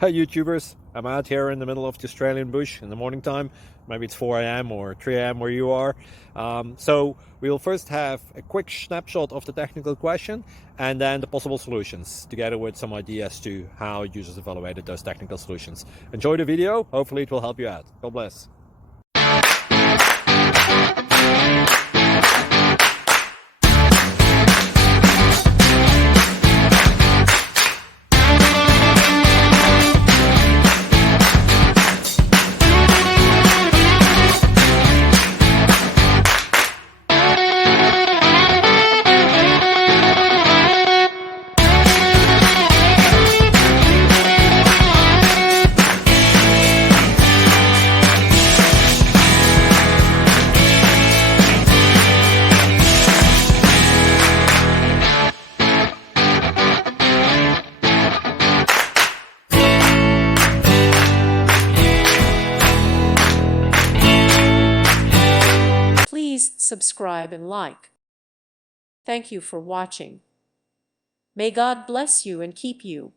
Hi YouTubers, I'm out here in the middle of the Australian bush in the morning time. Maybe it's 4 a.m. or 3 a.m. where you are. So we'll first have a quick snapshot of the technical question and then the possible solutions, together with some ideas to how users evaluated those technical solutions. Enjoy the video, hopefully it will help you out. God bless. Please subscribe and like. Thank you for watching. May God bless you and keep you.